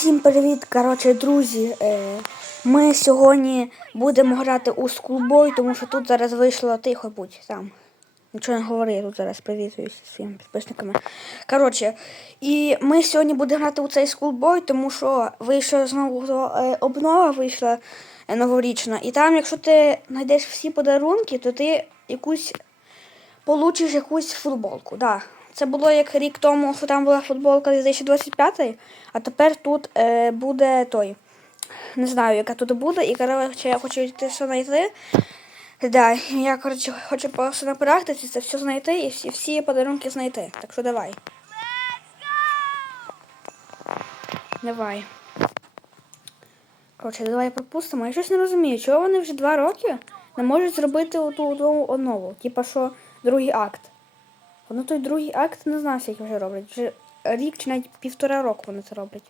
Всім привіт, коротше, друзі. Е, Ми сьогодні будемо грати у скулбой, тому що тут зараз вийшло тихо будь там. Нічого не говори, я тут зараз привітуюся зі своїми підписниками. Коротше, і ми сьогодні будемо грати у цей скулбой, тому що вийшла знову е, обнова вийшла е, новорічна. І там, якщо ти знайдеш всі подарунки, то ти якусь получиш якусь футболку. Да. Це було як рік тому, що там була футболка 2025, а тепер тут е, буде той. Не знаю, яка тут буде. І коротше, я хочу це все знайти. Да, я коротше, хочу просто на практиці це все знайти і всі, всі подарунки знайти. Так що давай. Давай. Коротше, давай пропустимо. Я щось не розумію, чого вони вже два роки не можуть зробити оту онову. Типа що другий акт. Воно той другий акт не знаю, скільки вже роблять. Вже рік чи навіть півтора року вони це роблять.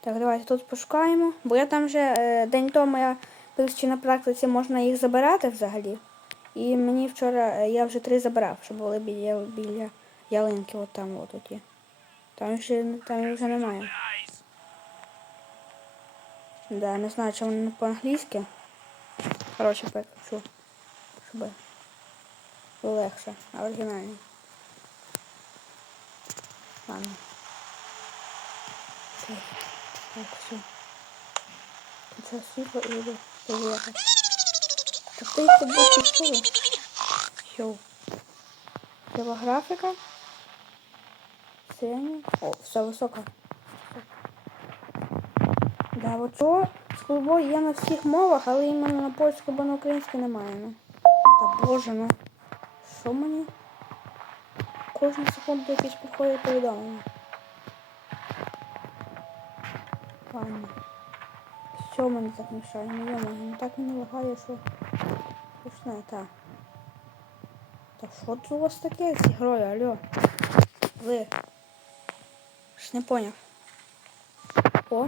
Так, давайте тут пошукаємо. Бо я там вже е, день тому я чи на практиці можна їх забирати взагалі. І мені вчора е, я вже три забрав, що були біля, біля ялинки, от там от оті. Там ще там їх вже немає. Да, не знаю, чому вони по-англійськи. Коротше, переключу. Щоб легше, а оригінальні. Ладно. Так, так, все. Це світло і йду повіяти. Так ти їх тут пішли? Йоу. Лева графіка. О, все висока. Да, от цього скулбо є на всіх мовах, але іменно на польську або на українську немає. Ну. Та боже, ну. Що мені? Кожну секунду якісь приходять повідомлення. Ладно. Що мені так мішає? Ну йома, ну так мені лагає, що пішне, так. Та що це у вас таке ці герої, алло? Ви. Ж не поняв. О.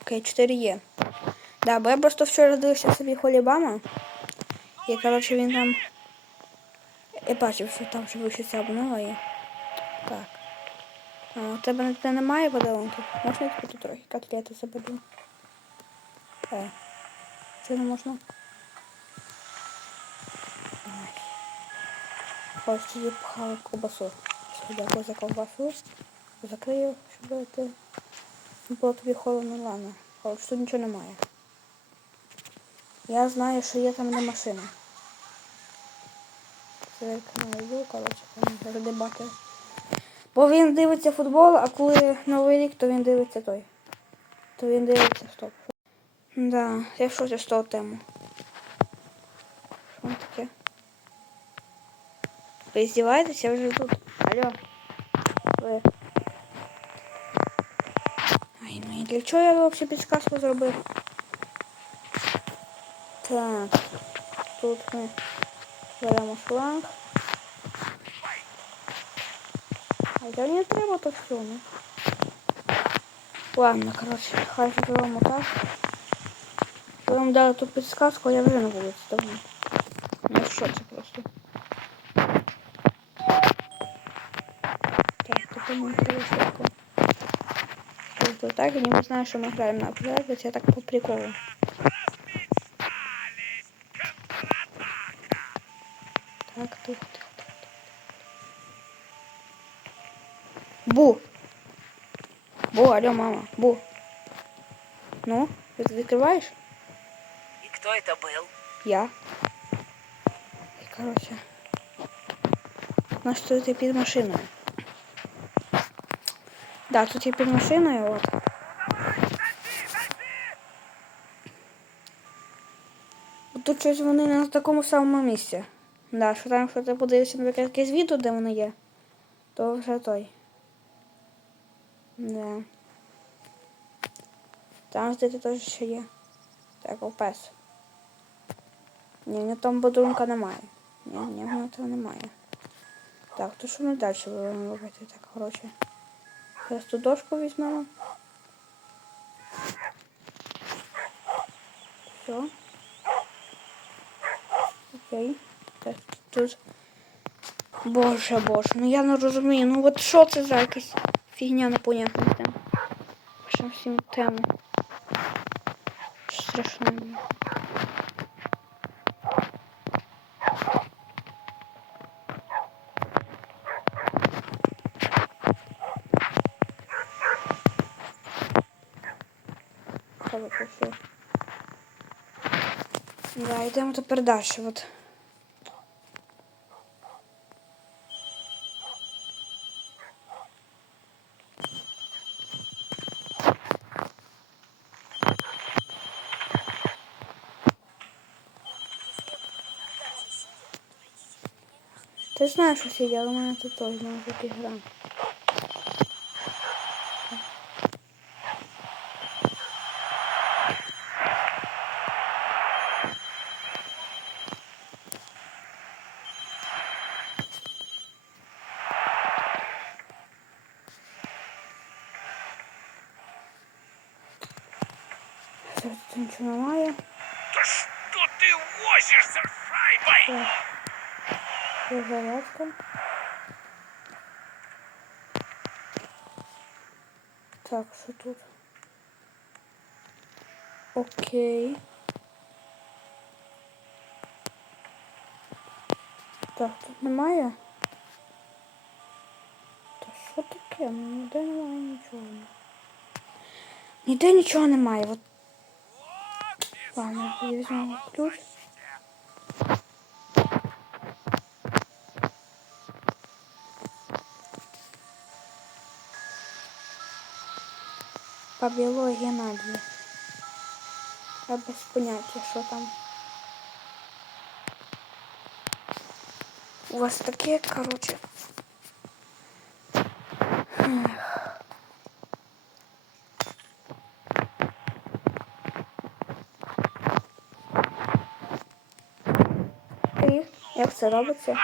Окей, 4 є. Да, бо я просто вчора дивився собі Холібама. І, коротше, він там... Я бачив, що там вищиться обнова є. Так. А, у тебе на те немає подарунків? Можна я тут трохи котлети заберу? Е. Це не можна? Ай. Хочете її пхали ковбасу. Дякую за ковбасу. Закрию, щоб ти було тобі холодно, ладно. Хоч тут нічого немає. Я знаю, що є там де машина. Канал, коротше, завжди бати. Бо він дивиться футбол, а коли Новий рік, то він дивиться той. То він дивиться стоп. Да, я шоці з того тему. Що таке? Ви здіваєтесь, я вже тут. Алло. Ви. Ай, ну і для чого я взагалі підсказку зробив? Так. Тут ми беремо шланг. А я не треба тут все, ну. Ладно, короче, хай зробимо так. Ви вам дали ту підсказку, а я вже на вулиці давно. Ну що це просто? Так, тут ми треба швидко. Тобто так, я не знаю, що ми граємо на определяться, я так по приколу. Тихо, тихо, тихо. Бу! Бу, алло, мама, Бу. Ну, від- відкриваєш? И кто это был? Я. І, коротше. Наш тут є під машиною. Да, тут є під машиною, от. От Тут щось вони на такому самому місці. Да, що там, якщо ти подивишся на якесь відео, де вони є, то вже той. Да. Там здається теж ще є. Так, опес. Ні, на тому подарунка немає. Ні, ні, на того немає. Так, то що ми далі будемо робити? Так, коротше. Зараз ту дошку візьмемо. Все. Окей. Так, тут. Боже, боже, ну я не розумію. Ну от що це за якась фігня непонятна там. Пишемо всім тему. Страшно. Короче, все. Да, йдемо тепер далі. Ти ж знаєш, що сидя, але у мене тут теж. Тут нічого немає. Да что ты возишься, шайбой? Є. Так, що тут? Окей. Так, тут немає. Та що таке? Ну, ніде немає нічого. Ніде нічого немає. От. Ладно, я візьму ключ. Біології Надії. Я без поняття, що там. У вас таке, короче. І як це робиться?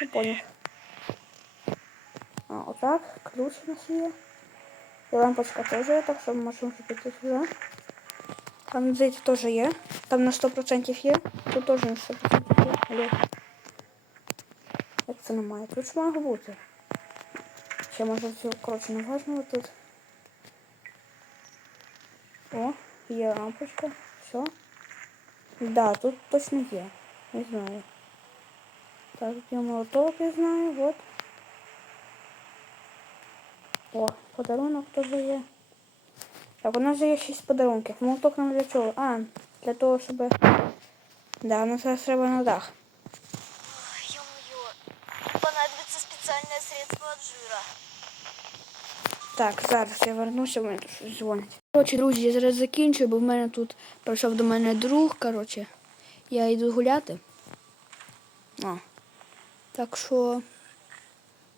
Не понял. А, отак, ключ у нас. І лампочка теж є, так що можемо піти сюди. Там, здається, теж є. Там на 100% є. Тут теж на 100% є. Але... Як це немає? Тут ж має бути. Ще може все, коротше, не важливо тут. О, є лампочка. Все. Да, тут точно є. Не знаю. Так, є молоток, я знаю, вот. О, подарунок теж є. Так, у нас же є 6 подарунків. Молоток нам для чого? А, для того, щоб... Да, нам зараз треба на дах. Понадобится специальное средство от жира. Так, зараз я вернуся, в мене тут щось дзвонить. Коротше, друзі, я зараз закінчую, бо в мене тут прийшов до мене друг, коротше. Я йду гуляти. А. Так що.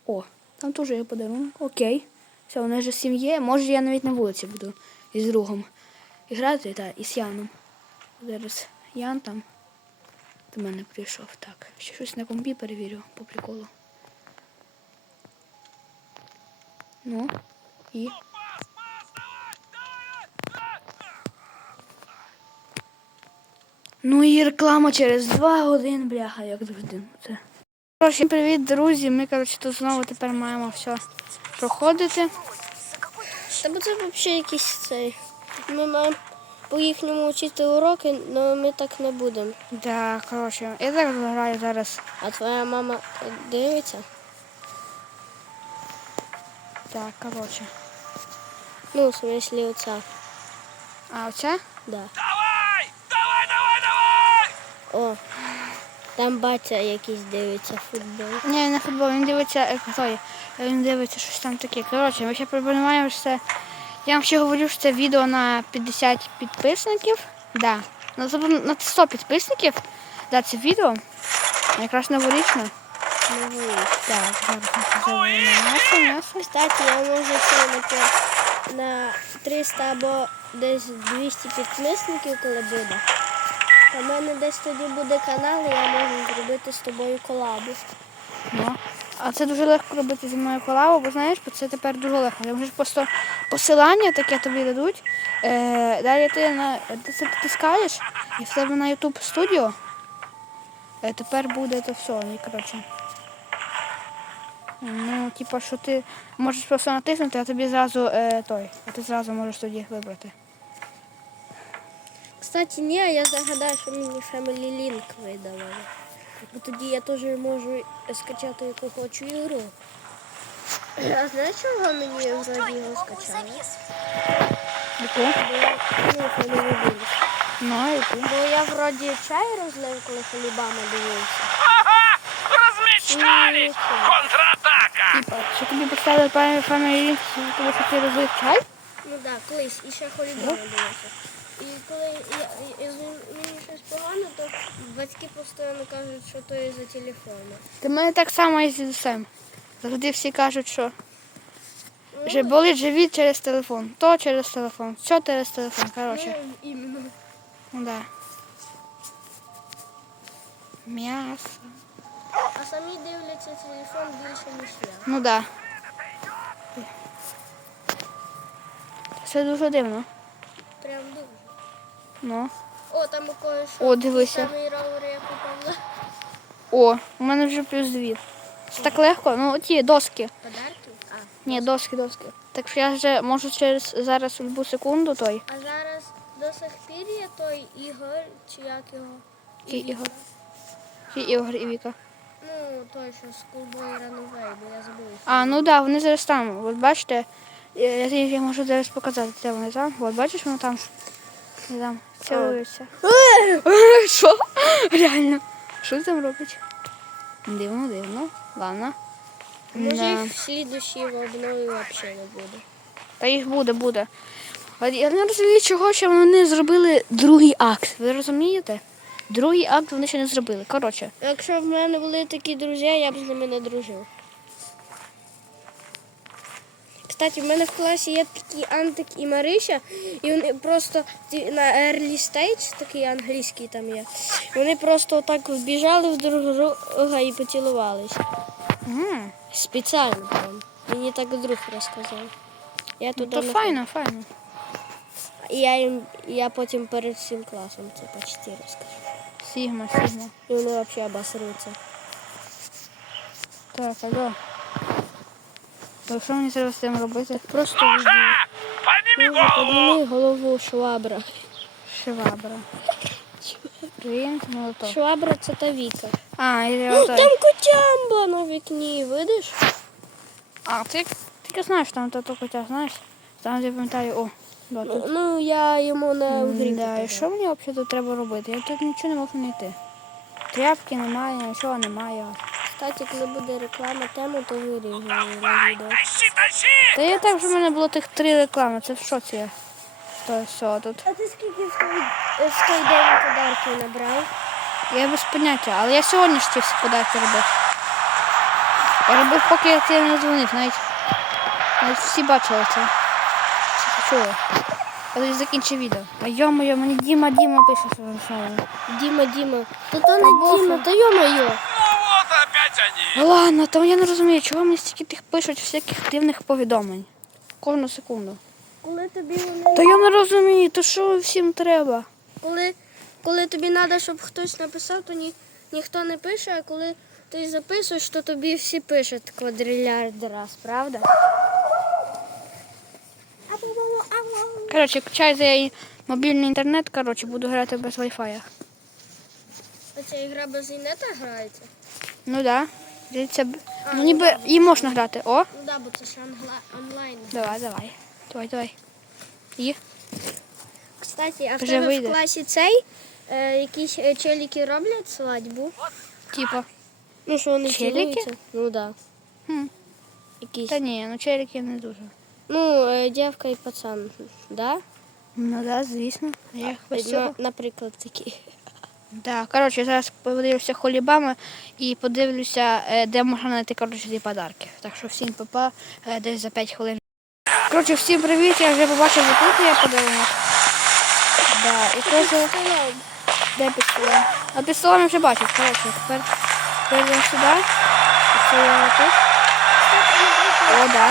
О, там теж є подарунок. Окей. Все, у нас вже сім є. Може я навіть на вулиці буду із другом грати, та, і з Яном. Зараз Ян там до мене прийшов. Так. Ще щось на компі перевірю по приколу. Ну, і. Ну і реклама через два години, бляха, як завжди. Це. Коротше, привіт, друзі. Ми, коротше, тут знову тепер маємо все проходити. Та бо це взагалі якийсь цей. Ми маємо по їхньому вчити уроки, але ми так не будемо. Да, коротше, я зараз граю зараз. А твоя мама дивиться? Так, коротше. Ну, в смислі, оця. А оце? Да. Давай! Давай, давай, давай! О, там батя якийсь дивиться футбол. Ні, не футбол, він дивиться, той, е, він дивиться щось там таке. Коротше, ми ще пропонуємо, це. Я вам ще говорю, що це відео на 50 підписників. Да. На, 100 підписників. Да, це відео. Якраз новорічне. Так, зараз. М'ясо, м'ясо. Кстати, я можу це на 300 або десь 200 підписників, коли буде. У мене десь тоді буде канал, і я можу зробити з тобою колабу. Ну. А це дуже легко робити зі мною колабу, бо знаєш, бо це тепер дуже легко. Ти можеш просто посилання таке тобі дадуть. Е, далі ти на це натискаєш і в тебе на YouTube студіо. Е, тепер буде це все. І, коротше. Ну, типа, що ти можеш просто натиснути, а тобі зразу е, той. А ти зразу можеш тоді вибрати. Кстати, ні, я загадаю, що мені Family Link видавали. Бо тоді я теж можу скачати яку хочу ігру. А знаєш, чого мені вроді його скачали? Яку? Ну, Family Link. Ну, а яку? Бо я вроді чай розлив, коли хлібами дивився. Ага! Размечтались! Контратака! Типа, що тобі поставили пам'ять Family тому що ти розлив чай? Ну так, да, колись і ще хлібами дивився. І коли я, з ним- мені щось погано, то батьки постійно кажуть, що то є за телефону. Ти мене так само і з дідусем. Завжди всі кажуть, що вже болить живіт через телефон, то через телефон, все через телефон. Коротше, Ну, іменно. ну да. М'ясо. А самі дивляться телефон більше, ніж я. Ну да. Це дуже дивно. Прям дуже. Ну. О, там у когось О, дивися. О, у мене вже плюс дві. Це так легко. Ну, ті доски. Подарки? А. Ні, доски, доски. Так що я вже можу через зараз любу секунду той. А зараз до сих пір є той Ігор, чи як його? Який Ігор? Чи Ігор і Віка. Ну, той, що з Schoolboy Runaway, бо я забув. А, ну так, да, вони зараз там. От бачите, я, я, я можу зараз показати, де вони там. От бачиш, вони там. Там цілуються. Що? Реально. Що там робить? Дивно, дивно. Ладно. Може, їх в слідущій в взагалі не буде. Та їх буде, буде. Я не розумію, чого ще вони не зробили другий акт. Ви розумієте? Другий акт вони ще не зробили. Коротше, Якщо в мене були такі друзі, я б з ними не дружив. Кстати, в мене в класі є такі Антик і Марися, і вони просто на early stage, такий англійський там є. Вони просто так вбіжали в друг друга і поцілувалися. м, Спеціально прям. Мені так друг розказав. Я туди то не файно, файно. І я їм я потім перед всім класом це почти розкажу. Сігма, сігма. І вони взагалі обосруться. Так, алло. То що мені треба з цим робити? Просто Ха! Голову! Подніми голову швабра. Швабра. Молоток. Швабра це та Віка. А, і О, там котямба на вікні, видиш? А, ти тільки знаєш, там то котя, знаєш? Там я пам'ятаю, о, да, тут. Ну, я йому не в грі. Да, і що мені взагалі тут треба робити? Я тут нічого не можу знайти. Тряпки немає, нічого немає. Кстати, коли буде реклама теми, то виріжу на відео. Та я так вже в мене було тих три реклами, це в шоці я. То все тут. А ти скільки в той, день подарків набрав? Я без поняття, але я сьогодні ж ті всі подарки робив. Я робив, поки я тебе не дзвонив, навіть, навіть всі бачили це. Всі чули. Я тоді закінчив відео. А йо-моє, мені Діма Діма пише що він знову. Діма, Діма. Та то не Діма, та йо-моє. Ну ладно, то я не розумію, чого мені стільки тих пишуть всяких дивних повідомлень. Кожну секунду. Коли тобі вони... Та я не розумію, то що всім треба? Коли, коли тобі треба, щоб хтось написав, то ні, ніхто не пише, а коли ти записуєш, то тобі всі пишуть квадрильярд раз, правда? Коротше, качай за мобільний інтернет, коротше, буду грати без Wi-Fi. А ця ігра без інета грається? Ну да. Б- ну ніби її можна грати. О, Ну да, бо це ж онлайн. давай, давай. Давай, давай. І? Кстати, а в тебе вийде. в класі цей е, якісь е, челіки роблять свадьбу? Типа. Ну що вони Челіки? цілуються? Ну да. Хм. Якісь. Та ні, ну челіки не дуже. Ну, е, дівка і пацан, да? Ну да, звісно. Я без. На, наприклад, такі. Да, коротше, зараз подивлюся холібами і подивлюся, е, де можна знайти коротше, ці подарки. Так що всім папа е, десь за 5 хвилин. Коротше, всім привіт, я вже побачив тут я подарунок. Да, і теж де під столом. А під столом я вже бачив, коротше, тепер перейдемо сюди. Це я тут. О, да.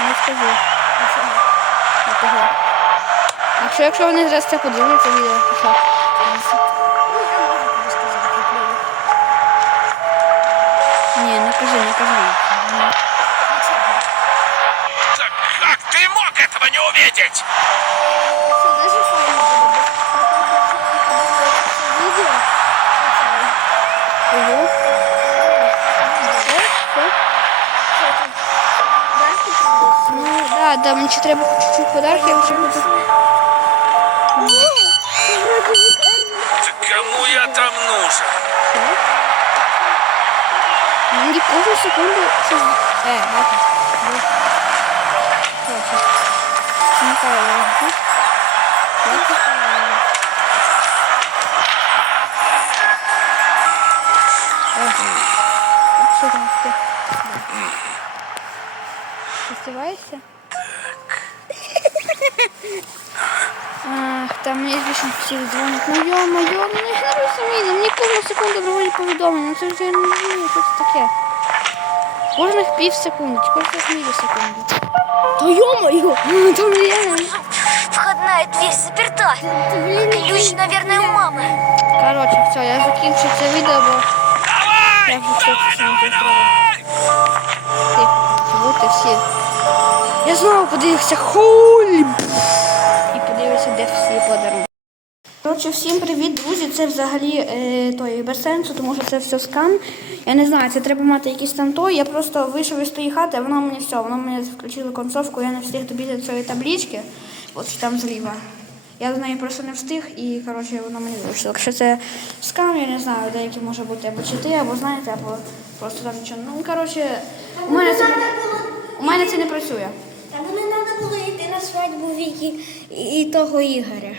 Не скажу. Не того. Якщо, якщо вони зараз це подивляться відео, то що? кажи, не кажи. Да как ты мог этого не увидеть? Це Ну, да, да, мені ще треба чуть-чуть подарків, вже буде. Да кому я там нужен? Мені кожну секунду щось... Е, бачиш? Короче. Чекай, я йду. Бачиш? Ага. Що там ти? Мені більше всі дзвонять. Ну йо-моє, ну я не розумію, мені кожну секунду проводять повідомлення. Ну це ж я не розумію, що це таке. Кожних пів секунди, кожних мілісекунди. Та йо-моє, ну там реально. Входная дверь заперта. Ключ, наверное, у мамы. Коротше, все, я закінчу це відео, бо я вже все це сам давай, зробила. давай! Всі. Я знову подивився холі. Коротше, всім привіт, друзі. Це взагалі е, той без сенсу, тому що це все скам. Я не знаю, це треба мати якийсь там той. Я просто вийшов із тої хати, а воно мені все, воно мені включило концовку, я не встиг добігти цієї таблички, от там зліва. Я з нею просто не встиг і коротше воно мені вийшло. Якщо це скам, я не знаю, деякі може бути або чити, або знаєте, або просто там нічого. Ну коротше, у мене це у мене це не працює. Та не треба було йти на свадьбу Віки і того Ігоря.